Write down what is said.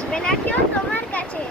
আসবে না কেউ তোমার কাছে?